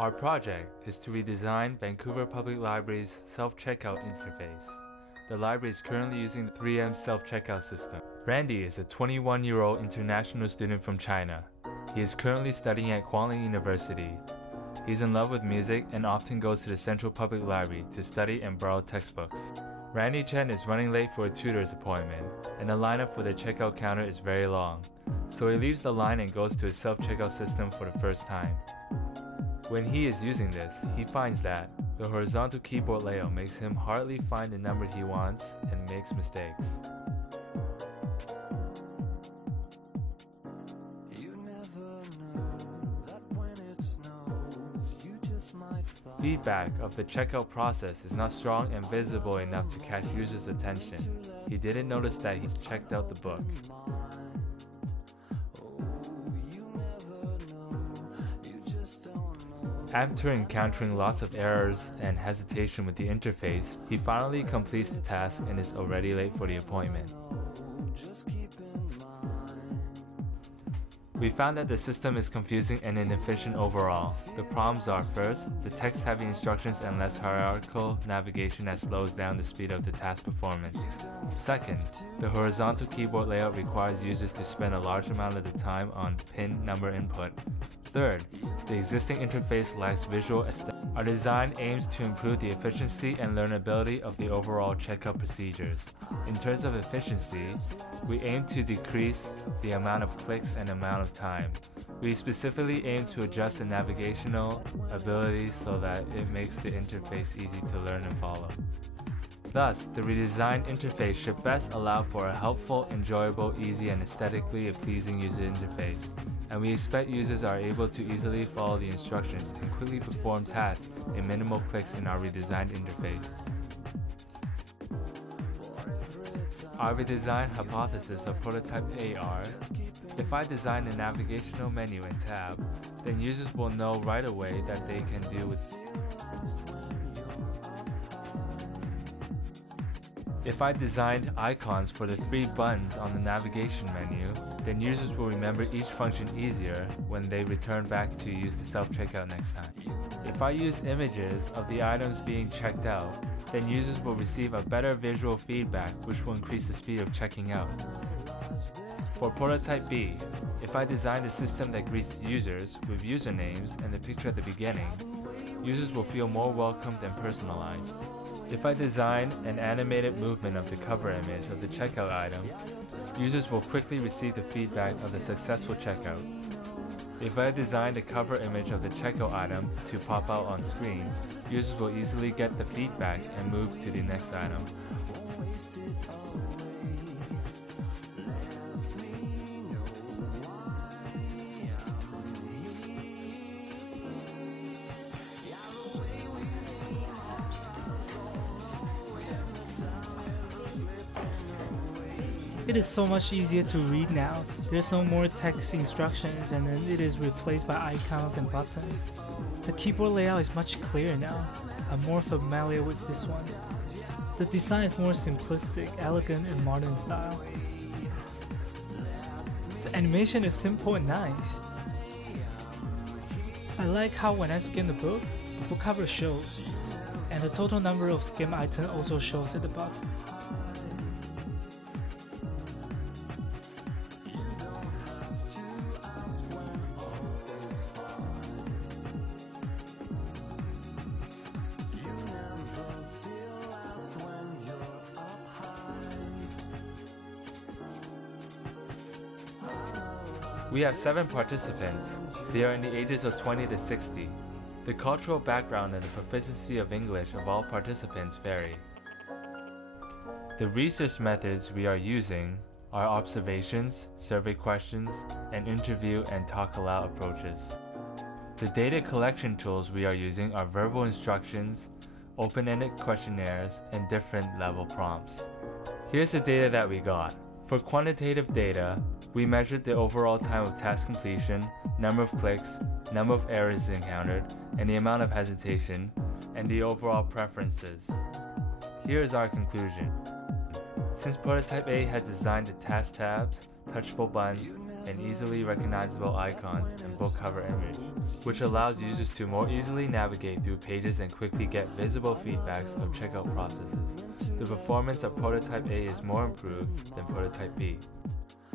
Our project is to redesign Vancouver Public Library's self-checkout interface. The library is currently using the 3M self-checkout system. Randy is a 21-year-old international student from China. He is currently studying at Kwangling University. He's in love with music and often goes to the Central Public Library to study and borrow textbooks. Randy Chen is running late for a tutor's appointment, and the lineup for the checkout counter is very long. So he leaves the line and goes to his self-checkout system for the first time. When he is using this, he finds that the horizontal keyboard layout makes him hardly find the number he wants and makes mistakes. Feedback of the checkout process is not strong and visible enough to catch users' attention. He didn't notice that he's checked out the book. After encountering lots of errors and hesitation with the interface, he finally completes the task and is already late for the appointment. We found that the system is confusing and inefficient overall. The problems are, first, the text-heavy instructions and less hierarchical navigation that slows down the speed of the task performance. Second, the horizontal keyboard layout requires users to spend a large amount of the time on pin number input. Third, the existing interface lacks visual aesthetics. Our design aims to improve the efficiency and learnability of the overall checkout procedures. In terms of efficiency, we aim to decrease the amount of clicks and amount of time. We specifically aim to adjust the navigational abilities so that it makes the interface easy to learn and follow. Thus, the redesigned interface should best allow for a helpful, enjoyable, easy, and aesthetically pleasing user interface, and we expect users are able to easily follow the instructions and quickly perform tasks in minimal clicks in our redesigned interface. Our redesigned hypothesis of prototype A are: if I design a navigational menu and tab, then users will know right away that they can deal with. If I designed icons for the 3 buttons on the navigation menu, then users will remember each function easier when they return back to use the self-checkout next time. If I use images of the items being checked out, then users will receive a better visual feedback which will increase the speed of checking out. For prototype B, if I design a system that greets users with usernames and the picture at the beginning, users will feel more welcomed and personalized. If I design an animated movement of the cover image of the checkout item, users will quickly receive the feedback of the successful checkout. If I design the cover image of the checkout item to pop out on screen, users will easily get the feedback and move to the next item. It is so much easier to read now. There's no more text instructions, and then it is replaced by icons and buttons. The keyboard layout is much clearer now. I'm more familiar with this one. The design is more simplistic, elegant, and modern style. The animation is simple and nice. I like how when I scan the book cover shows, and the total number of scan items also shows at the bottom. We have 7 participants. They are in the ages of 20 to 60. The cultural background and the proficiency of English of all participants vary. The research methods we are using are observations, survey questions, and interview and talk aloud approaches. The data collection tools we are using are verbal instructions, open-ended questionnaires, and different level prompts. Here's the data that we got. For quantitative data, we measured the overall time of task completion, number of clicks, number of errors encountered, and the amount of hesitation, and the overall preferences. Here is our conclusion. Since Prototype A has designed the task tabs, touchable buttons, and easily recognizable icons and book cover image, which allows users to more easily navigate through pages and quickly get visible feedbacks of checkout processes. The performance of Prototype A is more improved than Prototype B.